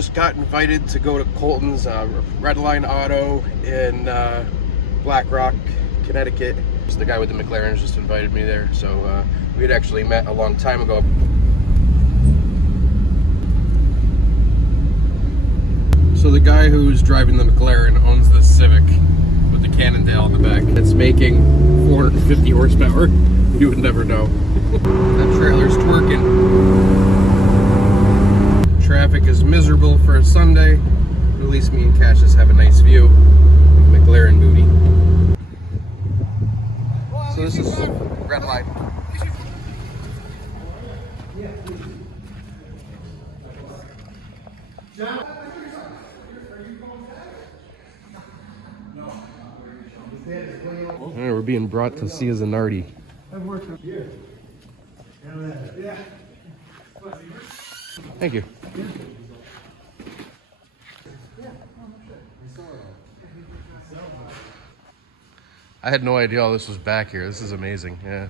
just got invited to go to Colton's Redline Auto in Black Rock, Connecticut. So the guy with the McLaren just invited me there. So we had actually met a long time ago. So the guy who's driving the McLaren owns this Civic with the Cannondale in the back. It's making 450 horsepower. You would never know. That trailer's twerking. Traffic is miserable for a Sunday. At least me and Cassius have a nice view of the McLaren booty. So this is Redline. Right, we're being brought to see a Zanardi. Thank you. I had no idea all this was back here. This is amazing. Yeah.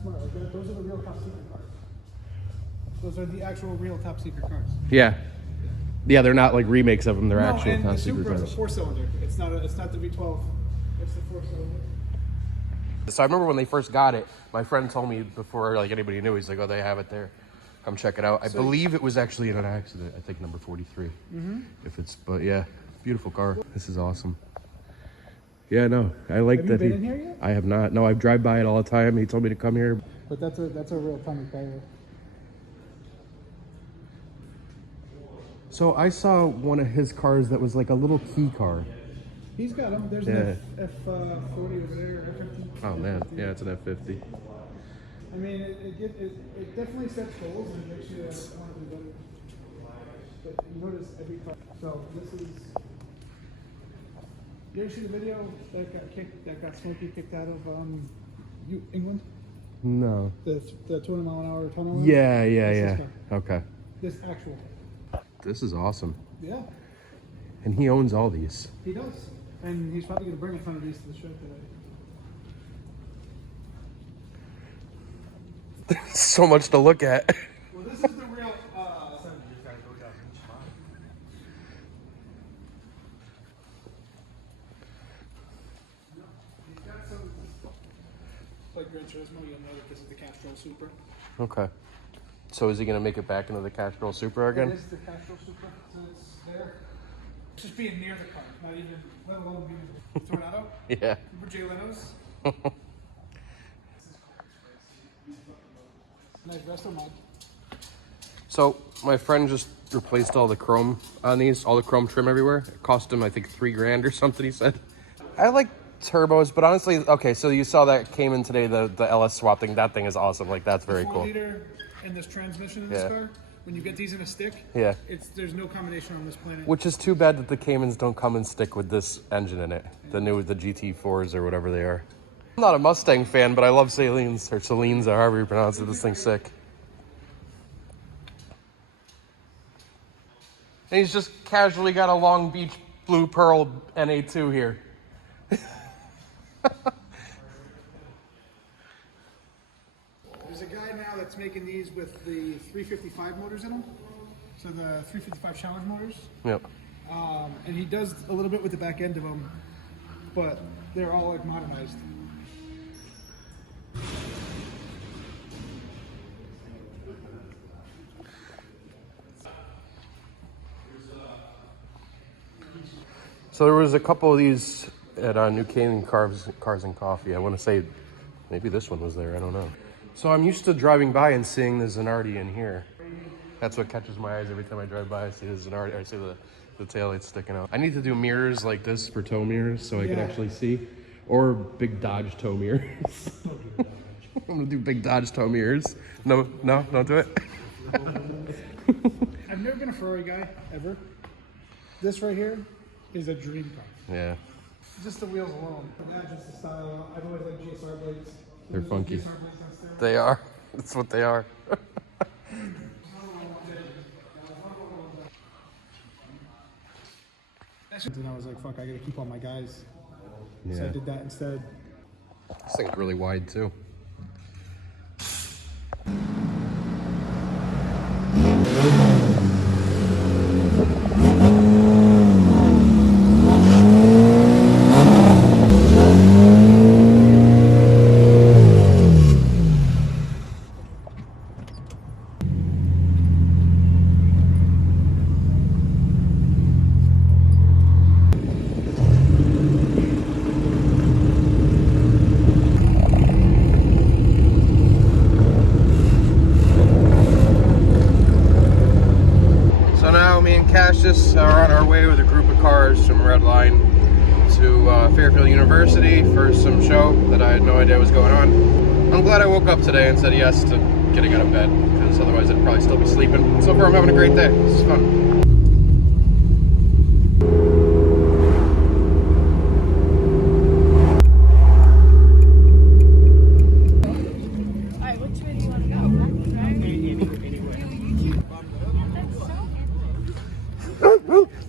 Smart like that. Those are the real top secret cars. Those are the actual real top secret cars. Yeah. Yeah, they're not like remakes of them. They're actual and top the secret Supra is a cars. 4-cylinder. It's not the V12. It's the 4-cylinder. So I remember when they first got it, my friend told me before like anybody knew, he's like, oh, they have it there. Come check it out. I believe it was actually in an accident. I think number 43. If it's, but yeah, beautiful car. This is awesome. Yeah, no, I like that. Have you been in here yet? I have not. No, I drive by it all the time. He told me to come here. But that's a real Tommy car. So I saw one of his cars that was like a little key car. He's got them. There's an F40 over there. F50. Oh man, yeah, it's an F50. I mean, it definitely sets goals and makes you want to do better. But you notice every car. So this is. You ever see the video that got Smokey kicked out of England? No. The 200-mile-an-hour tunnel? Yeah. Okay. This actual. This is awesome. Yeah. And he owns all these. He does. And he's probably going to bring a ton of these to the show today. So much to look at. Well, this is the real... Like Gran Turismo, you'll know that this is the Castrol Supra. Okay. So is he going to make it back into the Castrol Supra again? It is the Castrol Supra, so it's there. It's just being near the car, not even, let alone being Tornado. Yeah. Remember Jay Leno's? Nice resto mod. So my friend just replaced all the chrome on these, all the chrome trim everywhere. It cost him, I think, $3,000 or something, he said. I like turbos, but honestly, okay, so you saw that came in today, the LS swap thing. That thing is awesome. Like, that's very cool. 4-liter and this transmission in this car, when you get these in a stick, there's no combination on this planet. Which is too bad that the Caymans don't come and stick with this engine in it. The GT4s or whatever they are. I'm not a Mustang fan, but I love Salines, or Salines, or however you pronounce it. This thing's sick. And he's just casually got a Long Beach Blue Pearl NA2 here. There's a guy now that's making these with the 355 motors in them. So the 355 Challenge motors. Yep. And he does a little bit with the back end of them, but they're all like modernized. So there was a couple of these at New Canaan Cars and Coffee. I want to say maybe this one was there. I don't know. So I'm used to driving by and seeing the Zanardi in here. That's what catches my eyes every time I drive by. I see the Zanardi. I see the taillights sticking out. I need to do mirrors like this for tow mirrors so I can actually see. Or big Dodge tow mirrors. I'm gonna do big Dodge tow mirrors. No, don't do it. I've never been a Ferrari guy, ever. This right here is a dream car. Yeah. Just the wheels alone. Not just the style. I've always liked GSR blades. They're funky. They are. That's what they are. The And I was like, fuck, I gotta keep all my guys. Yeah. So I did that instead. This thing's really wide too. Cassius are on our way with a group of cars from Redline to Fairfield University for some show that I had no idea was going on. I'm glad I woke up today and said yes to getting out of bed, because otherwise I'd probably still be sleeping. So far I'm having a great day. This is fun.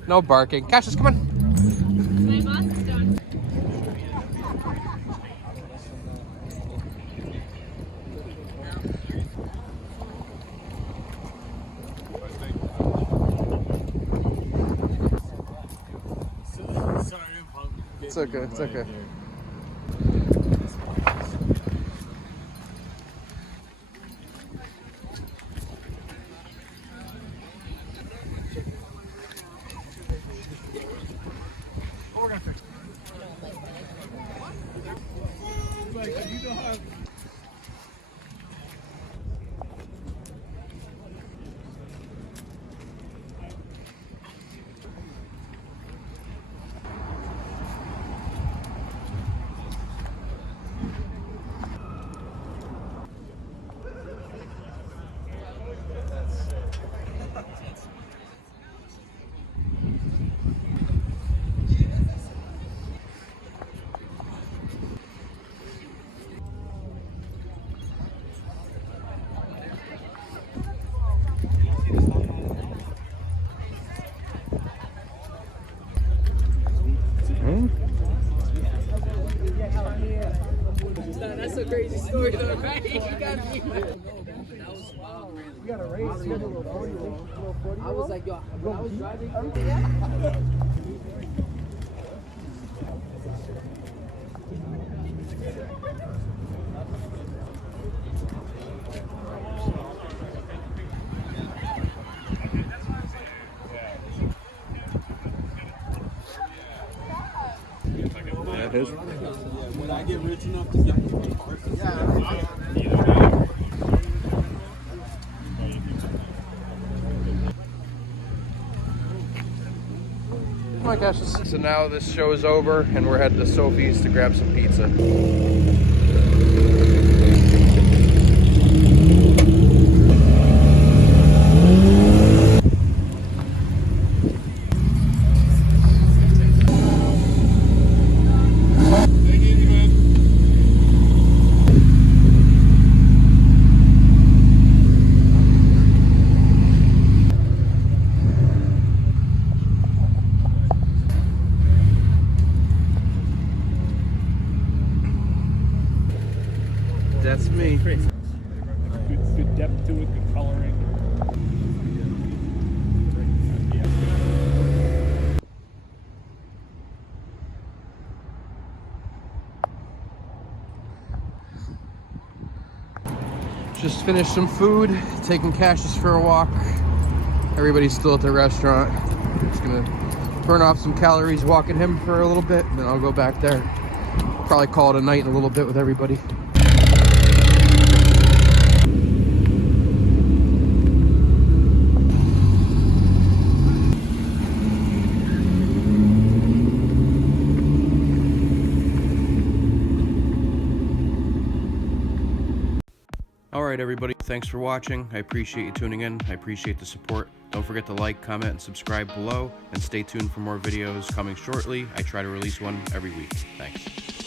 No barking. Cassius, come on. My boss is done. It's okay, it's okay. That's a crazy story though, right? You gotta be You got a race. You got a little 40-year-old. I was like, yo, when I was driving. That is. When I get rich enough to get my cars, Oh my gosh. So now this show is over and we're headed to Sophie's to grab some pizza. That's me. good depth to it, good coloring. Just finished some food, taking Cassius for a walk. Everybody's still at the restaurant. Just gonna burn off some calories walking him for a little bit, and then I'll go back there. Probably call it a night in a little bit with everybody. Alright everybody, thanks for watching. I appreciate you tuning in. I appreciate the support. Don't forget to like, comment, and subscribe below. And stay tuned for more videos coming shortly. I try to release one every week. Thanks.